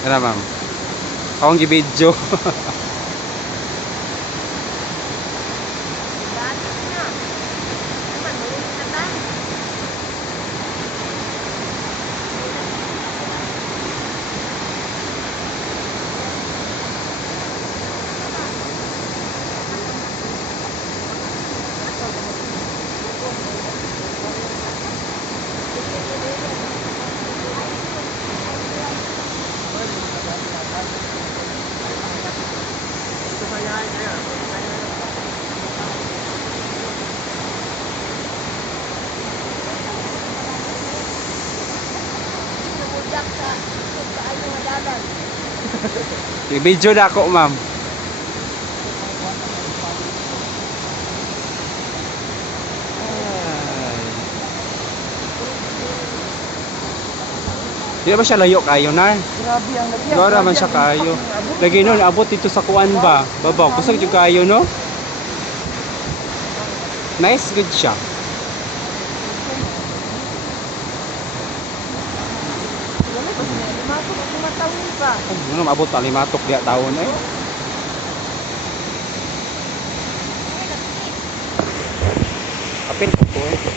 Ano ma'am? Akong gibidyo. Gibidyo na ako ma'am. Di ba siya layo kayo na? Grabe ang lagi. Gora man siya kayo. Lagi nun, abot dito sa kuan ba? Babaw, kusog yung kayo, no? Nice, good siya. Limatawin pa. Ano, abot pa limatok diya taon eh. Apil ko po eh.